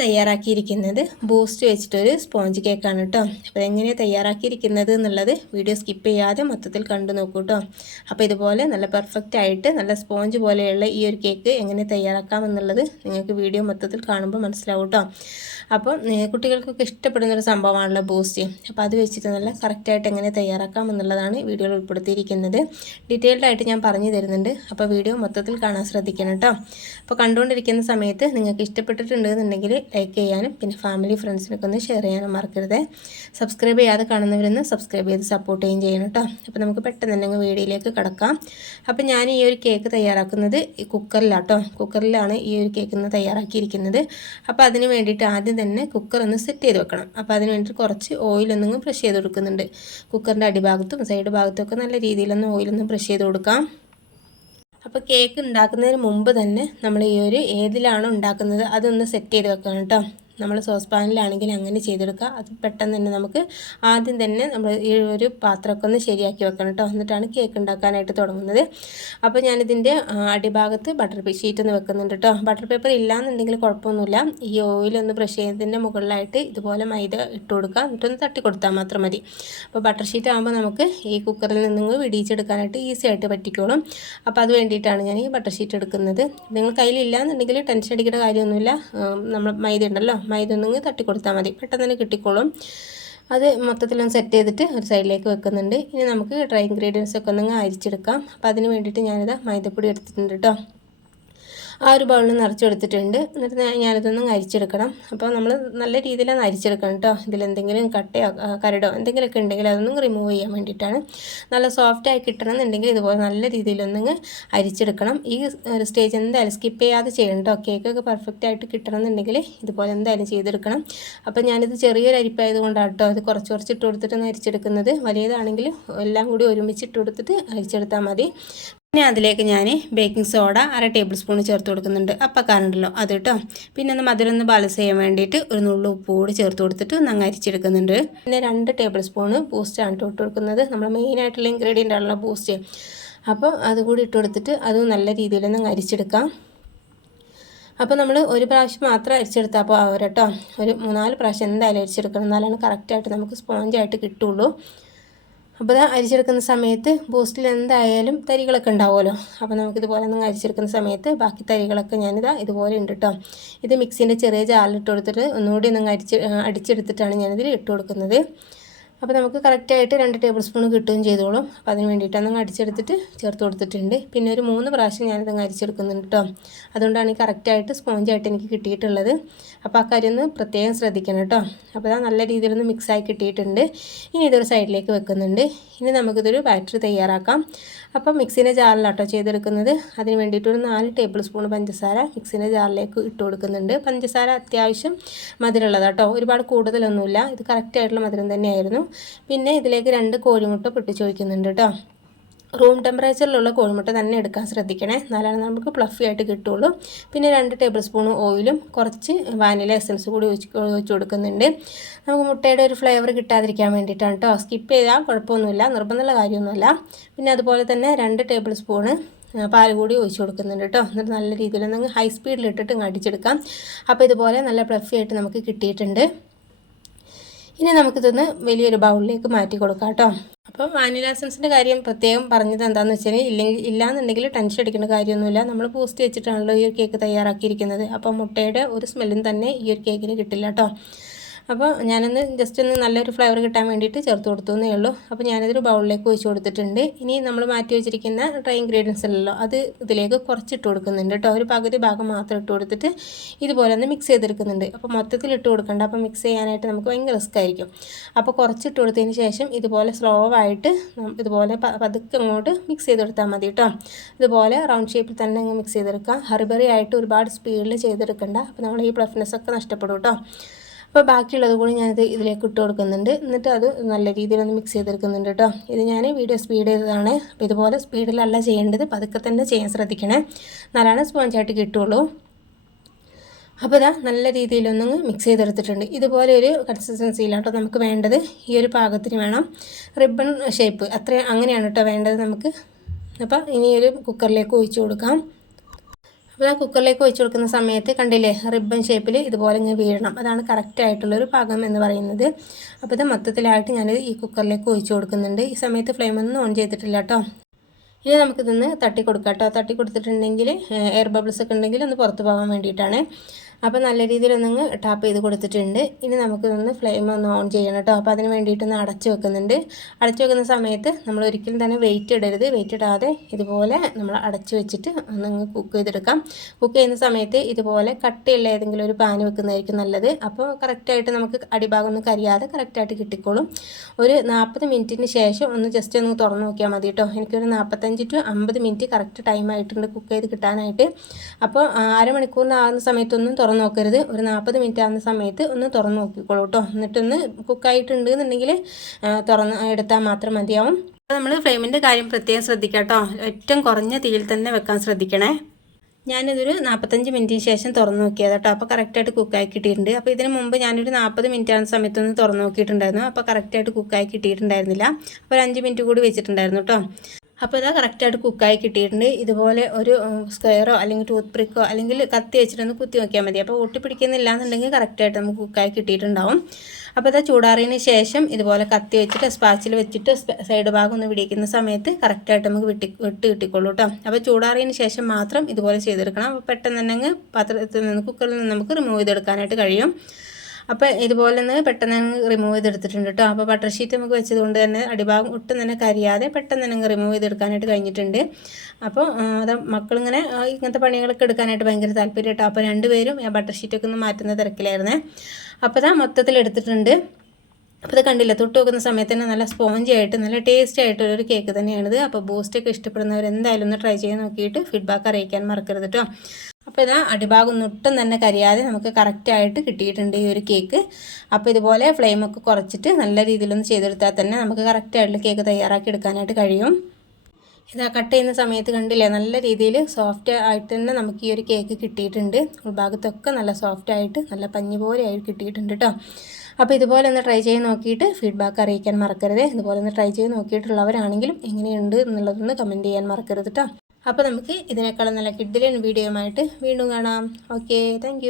തയ്യാറാക്കിയിരിക്കുന്നത് ബൂസ്റ്റ് വെച്ചിട്ടൊരു സ്പോഞ്ച് കേക്കാണ് കേട്ടോ. അപ്പോൾ എങ്ങനെയാണ് തയ്യാറാക്കിയിരിക്കുന്നത് എന്നുള്ളത് വീഡിയോ സ്കിപ്പ് ചെയ്യാതെ മൊത്തത്തിൽ കണ്ടു നോക്കൂ കേട്ടോ. അപ്പോൾ ഇതുപോലെ നല്ല പെർഫെക്റ്റ് ആയിട്ട് നല്ല സ്പോഞ്ച് പോലെയുള്ള ഈ ഒരു കേക്ക് എങ്ങനെ തയ്യാറാക്കാം എന്നുള്ളത് നിങ്ങൾക്ക് വീഡിയോ മൊത്തത്തിൽ കാണുമ്പോൾ മനസ്സിലാവും കേട്ടോ. അപ്പോൾ കുട്ടികൾക്കൊക്കെ ഇഷ്ടപ്പെടുന്നൊരു സംഭവമാണല്ലോ ബൂസ്റ്റ്. അപ്പോൾ അത് വെച്ചിട്ട് നല്ല കറക്റ്റായിട്ട് എങ്ങനെ തയ്യാറാക്കാം എന്നുള്ളതാണ് വീഡിയോയിൽ ഉൾപ്പെടുത്തിയിരിക്കുന്നത്. ഡീറ്റെയിൽഡ് ആയിട്ട് ഞാൻ പറഞ്ഞു തരുന്നുണ്ട്. അപ്പോൾ വീഡിയോ മൊത്തത്തിൽ കാണാൻ ശ്രദ്ധിക്കണം കേട്ടോ. അപ്പോൾ കണ്ടുകൊണ്ടിരിക്കുന്ന സമയത്ത് നിങ്ങൾക്ക് ഇഷ്ടപ്പെട്ടിട്ടുണ്ടെന്നുണ്ടെങ്കിൽ ലൈക്ക് ചെയ്യാനും പിന്നെ ഫാമിലി ഫ്രണ്ട്സിനൊക്കെ ഒന്ന് ഷെയർ ചെയ്യാനും മറക്കരുത്. സബ്സ്ക്രൈബ് ചെയ്യാതെ കാണുന്നവരൊന്ന് സബ്സ്ക്രൈബ് ചെയ്ത് സപ്പോർട്ട് ചെയ്യുകയും ചെയ്യണം കേട്ടോ. അപ്പോൾ നമുക്ക് പെട്ടെന്ന് തന്നെ വീഡിയോയിലേക്ക് കടക്കാം. അപ്പോൾ ഞാൻ ഈ ഒരു കേക്ക് തയ്യാറാക്കുന്നത് കുക്കറിലാട്ടോ. കുക്കറിലാണ് ഈ ഒരു കേക്ക് ഇന്ന് തയ്യാറാക്കിയിരിക്കുന്നത്. അപ്പോൾ അതിന് വേണ്ടിയിട്ട് ആദ്യം തന്നെ കുക്കർ ഒന്ന് സെറ്റ് ചെയ്ത് വെക്കണം. അപ്പോൾ അതിന് വേണ്ടിയിട്ട് കുറച്ച് ഓയിലൊന്നും ബ്രഷ് ചെയ്ത് കൊടുക്കുന്നുണ്ട്. കുക്കറിൻ്റെ അടിഭാഗത്തും സൈഡ് ഭാഗത്തും ഒക്കെ നല്ല രീതിയിലൊന്ന് ഓയിലൊന്ന് ബ്രഷ് ചെയ്ത് കൊടുക്കാം. അപ്പോൾ കേക്ക് ഉണ്ടാക്കുന്നതിന് മുമ്പ് തന്നെ നമ്മൾ ഈ ഒരു ഏതിലാണോ ഉണ്ടാക്കുന്നത് അതൊന്ന് സെറ്റ് ചെയ്ത് വെക്കണം കേട്ടോ. നമ്മൾ സോസ് പാനിലാണെങ്കിൽ അങ്ങനെ ചെയ്തെടുക്കുക. അത് പെട്ടെന്ന് തന്നെ നമുക്ക് ആദ്യം തന്നെ നമ്മൾ ഈ ഒരു പാത്രമൊക്കെ ഒന്ന് ശരിയാക്കി വെക്കണം കേട്ടോ. എന്നിട്ടാണ് കേക്ക് ഉണ്ടാക്കാനായിട്ട് തുടങ്ങുന്നത്. അപ്പോൾ ഞാനിതിൻ്റെ അടിഭാഗത്ത് ബട്ടർ ഷീറ്റ് ഒന്ന് വെക്കുന്നുണ്ട് കേട്ടോ. ബട്ടർ പേപ്പർ ഇല്ലയെന്നുണ്ടെങ്കിൽ കുഴപ്പമൊന്നുമില്ല. ഈ ഓയിലൊന്ന് ബ്രഷ് ചെയ്യുന്നതിൻ്റെ മുകളിലായിട്ട് ഇതുപോലെ മൈദ ഇട്ട് കൊടുക്കുക. എന്നിട്ടൊന്ന് തട്ടി കൊടുത്താൽ മാത്രം മതി. അപ്പോൾ ബട്ടർ ഷീറ്റ് ആകുമ്പോൾ നമുക്ക് ഈ കുക്കറിൽ നിന്ന് വിടിയിച്ചെടുക്കാനായിട്ട് ഈസി ആയിട്ട് പറ്റിക്കോളും. അപ്പോൾ അത് വേണ്ടിയിട്ടാണ് ഞാൻ ഈ ബട്ടർ ഷീറ്റ് എടുക്കുന്നത്. നിങ്ങൾ കയ്യിലില്ലയെന്നുണ്ടെങ്കിൽ ടെൻഷൻ അടിക്കേണ്ട കാര്യമൊന്നുമില്ല. നമ്മൾ മൈദ ഉണ്ടല്ലോ, മൈദ ഒന്നെങ്കിൽ തട്ടി കൊടുത്താൽ മതി, പെട്ടെന്ന് തന്നെ കിട്ടിക്കോളും. അത് മൊത്തത്തിലൊന്ന് സെറ്റ് ചെയ്തിട്ട് ഒരു സൈഡിലേക്ക് വെക്കുന്നുണ്ട്. ഇനി നമുക്ക് ഡ്രൈ ഇൻഗ്രീഡിയൻസ് ഒക്കെ ഒന്നെങ്കിൽ അരിച്ചെടുക്കാം. അപ്പോൾ അതിന് വേണ്ടിയിട്ട് ഞാനിത് മൈദപ്പൊടി എടുത്തിട്ടുണ്ട് കേട്ടോ. ആ ഒരു ബൗളിൽ നിറച്ചെടുത്തിട്ടുണ്ട്. എന്നിട്ട് ഞാനിതൊന്നും അരിച്ചെടുക്കണം. അപ്പോൾ നമ്മൾ നല്ല രീതിയിലാണ് അരിച്ചെടുക്കണം കേട്ടോ. ഇതിലെന്തെങ്കിലും കട്ടയോ കരടോ എന്തെങ്കിലുമൊക്കെ ഉണ്ടെങ്കിൽ അതൊന്നും റിമൂവ് ചെയ്യാൻ വേണ്ടിയിട്ടാണ്. നല്ല സോഫ്റ്റായി കിട്ടണം എന്നുണ്ടെങ്കിൽ ഇതുപോലെ നല്ല രീതിയിലൊന്നും അരിച്ചെടുക്കണം. ഈ ഒരു സ്റ്റേജ് എന്തായാലും സ്കിപ്പ് ചെയ്യാതെ ചെയ്യണം കേട്ടോ. കേക്കൊക്കെ പെർഫെക്റ്റ് ആയിട്ട് കിട്ടണം എന്നുണ്ടെങ്കിൽ ഇതുപോലെ എന്തായാലും ചെയ്തെടുക്കണം. അപ്പോൾ ഞാനിത് ചെറിയൊരു അരിപ്പായത് കൊണ്ടാണ് കേട്ടോ ഇത് കുറച്ച് ഇട്ട് കൊടുത്തിട്ടൊന്ന് അരിച്ചെടുക്കുന്നത്. വലിയതാണെങ്കിൽ എല്ലാം കൂടി ഒരുമിച്ച് ഇട്ട് കൊടുത്തിട്ട് അരിച്ചെടുത്താൽ മതി. പിന്നെ അതിലേക്ക് ഞാൻ ബേക്കിംഗ് സോഡ 1/2 ടേബിൾ സ്പൂൺ ചേർത്ത് കൊടുക്കുന്നുണ്ട്. അപ്പക്കാരുണ്ടല്ലോ അത് കേട്ടോ. പിന്നെ ഒന്ന് മധുരം ബാലൻസ് ചെയ്യാൻ വേണ്ടിയിട്ട് ഒരു നുള്ളു ഉപ്പ് കൂടി ചേർത്ത് കൊടുത്തിട്ട് ഒന്ന് അരിച്ചെടുക്കുന്നുണ്ട്. പിന്നെ 2 ടേബിൾ സ്പൂൺ ബൂസ്റ്റാണ് ഇട്ട് കൊടുക്കുന്നത്. നമ്മൾ മെയിനായിട്ടുള്ള ഇൻഗ്രീഡിയൻ്റ് ആണല്ലോ ബൂസ്റ്റ്. അപ്പോൾ അതുകൂടി ഇട്ട് കൊടുത്തിട്ട് അത് നല്ല രീതിയിലൊന്ന് അരിച്ചെടുക്കാം. അപ്പോൾ നമ്മൾ ഒരു പ്രാവശ്യം മാത്രം അരിച്ചെടുത്താൽ പോരാ കേട്ടോ. ഒരു 3-4 പ്രാവശ്യം എന്തായാലും അരിച്ചെടുക്കണം. എന്നാലാണ് കറക്റ്റായിട്ട് നമുക്ക് സ്പോഞ്ചായിട്ട് കിട്ടുള്ളൂ. അപ്പോൾ ഇത് അരിച്ചെടുക്കുന്ന സമയത്ത് ബൂസ്റ്റിൽ എന്തായാലും തരികളൊക്കെ ഉണ്ടാവുമല്ലോ. അപ്പോൾ നമുക്കിതുപോലെ ഒന്ന് അരിച്ചെടുക്കുന്ന സമയത്ത് ബാക്കി തരികളൊക്കെ ഇതുപോലെ ഉണ്ട് കേട്ടോ. ഇത് മിക്സിൻ്റെ ചെറിയ ജാറിലിട്ട് കൊടുത്തിട്ട് ഒന്നുകൂടി ഒന്ന് അടിച്ചെടുത്തിട്ടാണ് ഞാനിതിൽ ഇട്ട് കൊടുക്കുന്നത്. അപ്പോൾ നമുക്ക് കറക്റ്റായിട്ട് 2 ടേബിൾ സ്പൂൺ കിട്ടുകയും ചെയ്തോളും. അപ്പോൾ അതിന് വേണ്ടിയിട്ടൊന്ന് അടിച്ചെടുത്തിട്ട് ചേർത്ത് കൊടുത്തിട്ടുണ്ട്. പിന്നെ ഒരു 3 പ്രാവശ്യം ഞാനിതങ്ങ് അരിച്ചെടുക്കുന്നുണ്ട് കേട്ടോ. അതുകൊണ്ടാണ് ഈ കറക്റ്റായിട്ട് സ്പോഞ്ചായിട്ട് എനിക്ക് കിട്ടിയിട്ടുള്ളത്. അപ്പോൾ ആ കാര്യം ഒന്ന് പ്രത്യേകം ശ്രദ്ധിക്കണം കേട്ടോ. അപ്പോൾ അത് നല്ല രീതിയിലൊന്ന് മിക്സായി കിട്ടിയിട്ടുണ്ട്. ഇനി ഇതൊരു സൈഡിലേക്ക് വെക്കുന്നുണ്ട്. ഇനി നമുക്കിതൊരു ബാറ്ററി തയ്യാറാക്കാം. അപ്പോൾ മിക്സിൻ്റെ ജാറിലാട്ടോ ചെയ്തെടുക്കുന്നത്. അതിന് വേണ്ടിയിട്ടൊരു 4 ടേബിൾ സ്പൂൺ പഞ്ചസാര മിക്സിൻ്റെ ജാറിലേക്ക് ഇട്ട് കൊടുക്കുന്നുണ്ട്. പഞ്ചസാര അത്യാവശ്യം മധുരമുള്ളതാട്ടോ, ഒരുപാട് കൂടുതലൊന്നുമില്ല. ഇത് കറക്റ്റായിട്ടുള്ള മധുരം തന്നെയായിരുന്നു. പിന്നെ ഇതിലേക്ക് 2 കോഴിമുട്ട പൊട്ടിച്ച് വയ്ക്കുന്നുണ്ട് കേട്ടോ. റൂം ടെമ്പറേച്ചറിലുള്ള കോഴിമുട്ട തന്നെ എടുക്കാൻ ശ്രദ്ധിക്കണേ, എന്നാലാണ് നമുക്ക് ഫ്ലഫി ആയിട്ട് കിട്ടുള്ളൂ. പിന്നെ 2 ടേബിൾ സ്പൂൺ ഓയിലും കുറച്ച് വാനില എസൻസ് കൂടി ഒഴിച്ച് കൊടുക്കുന്നുണ്ട്. നമുക്ക് മുട്ടയുടെ ഒരു ഫ്ലേവർ കിട്ടാതിരിക്കാൻ വേണ്ടിയിട്ടാണ് കേട്ടോ. സ്കിപ്പ് ചെയ്താൽ കുഴപ്പമൊന്നുമില്ല, നിർബന്ധമുള്ള കാര്യമൊന്നുമല്ല. പിന്നെ അതുപോലെ തന്നെ 2 ടേബിൾ സ്പൂണ് പാൽ കൂടി ഒഴിച്ച് കൊടുക്കുന്നുണ്ട് കേട്ടോ. എന്നിട്ട് നല്ല രീതിയിൽ ഹൈ സ്പീഡിലിട്ടിട്ട് അടിച്ചെടുക്കാം. അപ്പോൾ ഇതുപോലെ നല്ല ഫ്ലഫി ആയിട്ട് നമുക്ക് കിട്ടിയിട്ടുണ്ട്. ഇനി നമുക്കിതൊന്ന് വലിയൊരു ബൗളിലേക്ക് മാറ്റി കൊടുക്കാം കേട്ടോ. അപ്പോൾ വാനില എസൻസിൻ്റെ കാര്യം പ്രത്യേകം പറഞ്ഞത് എന്താണെന്ന് വെച്ചാൽ ഇല്ലാന്നുണ്ടെങ്കിൽ ടെൻഷൻ അടിക്കേണ്ട കാര്യമൊന്നുമില്ല. നമ്മൾ ബൂസ്റ്റ് വെച്ചിട്ടാണല്ലോ ഈ ഒരു കേക്ക് തയ്യാറാക്കിയിരിക്കുന്നത്. അപ്പോൾ മുട്ടയുടെ ഒരു സ്മെല്ലും തന്നെ ഈ ഒരു കേക്കിന് കിട്ടില്ല കേട്ടോ. അപ്പോൾ ഞാനൊന്ന് ജസ്റ്റ് ഒന്ന് നല്ലൊരു ഫ്ലേവർ കിട്ടാൻ വേണ്ടിയിട്ട് ചേർത്ത് കൊടുത്തു എന്നേ ഉള്ളൂ. അപ്പോൾ ഞാനതൊരു ബൗളിലേക്ക് ഒഴിച്ച് കൊടുത്തിട്ടുണ്ട്. ഇനി നമ്മൾ മാറ്റി വെച്ചിരിക്കുന്ന ഡ്രൈ ഇൻഗ്രീഡിയൻസ് ഉള്ളല്ലോ അത് ഇതിലേക്ക് കുറച്ചിട്ട് കൊടുക്കുന്നുണ്ട് കേട്ടോ. ഒരു പകുതി ഭാഗം മാത്രം ഇട്ട് കൊടുത്തിട്ട് ഇതുപോലെ ഒന്ന് മിക്സ് ചെയ്തെടുക്കുന്നുണ്ട്. അപ്പോൾ മൊത്തത്തിൽ ഇട്ട് കൊടുക്കണ്ട. അപ്പോൾ മിക്സ് ചെയ്യാനായിട്ട് നമുക്ക് ഭയങ്കര റിസ്ക് ആയിരിക്കും. അപ്പോൾ കുറച്ചിട്ട് കൊടുത്തതിന് ശേഷം ഇതുപോലെ സ്ലോ ആയിട്ട് ഇതുപോലെ പതുക്കെ അങ്ങോട്ട് മിക്സ് ചെയ്തെടുത്താൽ മതി കേട്ടോ. ഇതുപോലെ റൗണ്ട് ഷേപ്പിൽ തന്നെ അങ്ങ് മിക്സ് ചെയ്തെടുക്കാം. ഹറിബറി ആയിട്ട് ഒരുപാട് സ്പീഡിൽ ചെയ്തെടുക്കണ്ട. അപ്പോൾ നമ്മൾ ഈ ഫ്ലഫ്നെസ് ഒക്കെ നഷ്ടപ്പെടും കേട്ടോ. അപ്പോൾ ബാക്കിയുള്ളത് കൂടി ഞാനിത് ഇതിലേക്ക് ഇട്ട് കൊടുക്കുന്നുണ്ട്. എന്നിട്ട് അത് നല്ല രീതിയിലൊന്ന് മിക്സ് ചെയ്തെടുക്കുന്നുണ്ട് കേട്ടോ. ഇത് ഞാൻ വീഡിയോ സ്പീഡ് ചെയ്തതാണ്. അപ്പോൾ ഇതുപോലെ സ്പീഡിലല്ല ചെയ്യേണ്ടത്, പതുക്കെ തന്നെ ചെയ്യാൻ ശ്രദ്ധിക്കണേ, എന്നാലാണ് സ്പോഞ്ചായിട്ട് കിട്ടുള്ളൂ. അപ്പോൾ ഇതാ നല്ല രീതിയിലൊന്ന് മിക്സ് ചെയ്തെടുത്തിട്ടുണ്ട്. ഇതുപോലെ ഒരു കൺസിസ്റ്റൻസിയിലാട്ടോ നമുക്ക് വേണ്ടത്. ഈ ഒരു പാകത്തിന് വേണം. റിബൺ ഷേപ്പ് അങ്ങനെയാണ് കേട്ടോ വേണ്ടത് നമുക്ക്. അപ്പോൾ ഇനി ഒരു കുക്കറിലേക്ക് ഒഴിച്ച് കൊടുക്കാം. അപ്പോൾ ആ കുക്കറിലേക്ക് ഒഴിച്ച് കൊടുക്കുന്ന സമയത്ത് കണ്ടില്ലേ റിബൺ ഷേപ്പിൽ ഇതുപോലെ ഇങ്ങനെ വീഴണം. അതാണ് കറക്റ്റ് ആയിട്ടുള്ളൊരു പാകം എന്ന് പറയുന്നത്. അപ്പോൾ ഇത് മൊത്തത്തിലായിട്ട് ഞാനിത് ഈ കുക്കറിലേക്ക് ഒഴിച്ച് കൊടുക്കുന്നുണ്ട്. ഈ സമയത്ത് ഫ്ലെയിമൊന്നും ഓൺ ചെയ്തിട്ടില്ല കേട്ടോ. ഇനി നമുക്കിതൊന്ന് തട്ടി കൊടുക്കാം കേട്ടോ. തട്ടി കൊടുത്തിട്ടുണ്ടെങ്കിൽ എയർ ബബിൾസ് ഒക്കെ ഉണ്ടെങ്കിൽ ഒന്ന് പുറത്ത് പോകാൻ വേണ്ടിയിട്ടാണ്. അപ്പോൾ നല്ല രീതിയിലൊന്നങ്ങ് ടാപ്പ് ചെയ്ത് കൊടുത്തിട്ടുണ്ട്. ഇനി നമുക്കിതൊന്ന് ഫ്ലെയിം ഒന്ന് ഓൺ ചെയ്യണം കേട്ടോ. അപ്പോൾ അതിന് വേണ്ടിയിട്ടൊന്ന് അടച്ച് വെക്കുന്നുണ്ട്. അടച്ച് വെക്കുന്ന സമയത്ത് നമ്മൾ ഒരിക്കലും തന്നെ വെയിറ്റ് ഇടരുത്. വെയിറ്റ് ഇടാതെ ഇതുപോലെ നമ്മൾ അടച്ച് വെച്ചിട്ട് ഒന്നങ്ങ് കുക്ക് ചെയ്തെടുക്കാം. കുക്ക് ചെയ്യുന്ന സമയത്ത് ഇതുപോലെ കട്ടിയുള്ള ഏതെങ്കിലും ഒരു പാൻ വെക്കുന്നതായിരിക്കും നല്ലത്. അപ്പോൾ കറക്റ്റായിട്ട് നമുക്ക് അടിഭാഗം ഒന്നും കരിയാതെ കറക്റ്റായിട്ട് കിട്ടിക്കോളും. ഒരു 40 മിനിറ്റിന് ശേഷം ഒന്ന് ജസ്റ്റ് ഒന്ന് തുറന്ന് നോക്കിയാൽ മതി കേട്ടോ. എനിക്കൊരു 45 to 50 മിനിറ്റ് കറക്റ്റ് ടൈമായിട്ടുണ്ട് കുക്ക് ചെയ്ത് കിട്ടാനായിട്ട്. അപ്പോൾ അരമണിക്കൂറിനാകുന്ന സമയത്തൊന്നും തുറന്ന് നോക്കരുത്. ഒരു 40 മിനിറ്റ് ആകുന്ന സമയത്ത് ഒന്ന് തുറന്ന് നോക്കിക്കോളൂ കേട്ടോ. എന്നിട്ടൊന്ന് കുക്കായിട്ടുണ്ട് എന്നുണ്ടെങ്കിൽ തുറന്ന് എടുത്താൽ മാത്രം മതിയാവും. അപ്പോൾ നമ്മൾ ഫ്ലെയിമിൻ്റെ കാര്യം പ്രത്യേകം ശ്രദ്ധിക്കാം കേട്ടോ. ഏറ്റവും കുറഞ്ഞ തീയിൽ തന്നെ വെക്കാൻ ശ്രദ്ധിക്കണേ. ഞാനിതൊരു 45 മിനിറ്റിന് ശേഷം തുറന്ന് നോക്കിയത് കേട്ടോ. അപ്പോൾ കറക്റ്റായിട്ട് കുക്കായി കിട്ടിയിട്ടുണ്ട്. അപ്പോൾ ഇതിന് മുമ്പ് ഞാനൊരു 40 മിനിറ്റ് ആകുന്ന സമയത്തൊന്ന് തുറന്ന് നോക്കിയിട്ടുണ്ടായിരുന്നു. അപ്പോൾ കറക്റ്റായിട്ട് കുക്കായി കിട്ടിയിട്ടുണ്ടായിരുന്നില്ല. അപ്പോൾ ഒരു 5 മിനിറ്റ് കൂടി വെച്ചിട്ടുണ്ടായിരുന്നു കേട്ടോ. അപ്പോൾ ഇതാ കറക്റ്റായിട്ട് കുക്കായി കിട്ടിയിട്ടുണ്ട്. ഇതുപോലെ ഒരു സ്ക്വയറോ അല്ലെങ്കിൽ ടൂത്ത് ബ്രിക്കോ അല്ലെങ്കിൽ കത്തി വെച്ചിട്ടൊന്ന് കുത്തി നോക്കിയാൽ മതി. അപ്പോൾ ഒട്ടിപ്പിടിക്കുന്നില്ല എന്നുണ്ടെങ്കിൽ കറക്റ്റായിട്ട് നമുക്ക് കുക്കായി കിട്ടിയിട്ടുണ്ടാവും. അപ്പോൾ ഇതാ ചൂടാറിയതിന് ശേഷം ഇതുപോലെ കത്തി വെച്ചിട്ട് സ്പാച്ചിൽ വെച്ചിട്ട് സൈഡ് ഭാഗം ഒന്ന് പിടിക്കുന്ന സമയത്ത് കറക്റ്റായിട്ട് നമുക്ക് വിട്ട് കിട്ടിക്കൊള്ളൂ കേട്ടോ. അപ്പോൾ ചൂടാറിയതിന് ശേഷം മാത്രം ഇതുപോലെ ചെയ്തെടുക്കണം. അപ്പോൾ പെട്ടെന്ന് തന്നെ പാത്രത്തിൽ നിന്ന് കുക്കറിൽ നിന്ന് നമുക്ക് റിമൂവ് ചെയ്തെടുക്കാനായിട്ട് കഴിയും. അപ്പോൾ ഇതുപോലെ ഒന്ന് പെട്ടെന്ന് റിമൂവ് ചെയ്തെടുത്തിട്ടുണ്ട് കേട്ടോ. അപ്പോൾ ബട്ടർ ഷീറ്റ് നമുക്ക് വെച്ചതുകൊണ്ട് തന്നെ അടിഭാഗം ഒട്ടും തന്നെ കരിയാതെ പെട്ടെന്ന് തന്നെ റിമൂവ് ചെയ്തെടുക്കാനായിട്ട് കഴിഞ്ഞിട്ടുണ്ട്. അപ്പോൾ അത് മക്കളിങ്ങനെ ഇങ്ങനത്തെ പണികളൊക്കെ എടുക്കാനായിട്ട് ഭയങ്കര താല്പര്യം കേട്ടോ. അപ്പോൾ രണ്ടുപേരും ബട്ടർ ഷീറ്റൊക്കെ ഒന്ന് മാറ്റുന്ന തിരക്കിലായിരുന്നേ. അപ്പോൾ ഇതാ മൊത്തത്തിൽ എടുത്തിട്ടുണ്ട്. അപ്പോൾ ഇത് കണ്ടില്ല, തൊട്ട് നോക്കുന്ന സമയത്ത് തന്നെ നല്ല സ്പോഞ്ചി ആയിട്ട് നല്ല ടേസ്റ്റി ആയിട്ടുള്ളൊരു കേക്ക് തന്നെയാണിത്. അപ്പോൾ ബൂസ്റ്റൊക്കെ ഇഷ്ടപ്പെടുന്നവർ എന്തായാലും ഒന്ന് ട്രൈ ചെയ്ത് നോക്കിയിട്ട് ഫീഡ്ബാക്ക് അറിയിക്കാൻ മറക്കരുത് കേട്ടോ. അപ്പോൾ ഇതാ അടിഭാഗം ഒട്ടും തന്നെ കരിയാതെ നമുക്ക് കറക്റ്റായിട്ട് കിട്ടിയിട്ടുണ്ട് ഈ ഒരു കേക്ക്. അപ്പോൾ ഇതുപോലെ ഫ്ലെയിമൊക്കെ കുറച്ചിട്ട് നല്ല രീതിയിലൊന്ന് ചെയ്തെടുത്താൽ തന്നെ നമുക്ക് കറക്റ്റായിട്ടുള്ള കേക്ക് തയ്യാറാക്കി എടുക്കാനായിട്ട് കഴിയും. ഇതാ കട്ട് ചെയ്യുന്ന സമയത്ത് കണ്ടില്ലേ നല്ല രീതിയിൽ സോഫ്റ്റ് ആയിട്ട് തന്നെ നമുക്ക് ഈ ഒരു കേക്ക് കിട്ടിയിട്ടുണ്ട്. ഉൾഭാഗത്തൊക്കെ നല്ല സോഫ്റ്റ് ആയിട്ട് നല്ല പഞ്ഞി പോലെ ആയിട്ട് കിട്ടിയിട്ടുണ്ട് കേട്ടോ. അപ്പോൾ ഇതുപോലെ ഒന്ന് ട്രൈ ചെയ്ത് നോക്കിയിട്ട് ഫീഡ്ബാക്ക് അറിയിക്കാൻ മറക്കരുത്. ഇതുപോലെ ഒന്ന് ട്രൈ ചെയ്ത് നോക്കിയിട്ടുള്ളവരാണെങ്കിലും എങ്ങനെയുണ്ട് എന്നുള്ളതൊന്ന് കമൻറ്റ് ചെയ്യാൻ മറക്കരുത് കേട്ടോ. അപ്പോൾ നമുക്ക് ഇതിനേക്കാളും നല്ല കിഡിലൻ വീഡിയോയുമായിട്ട് വീണ്ടും കാണാം. Okay, thank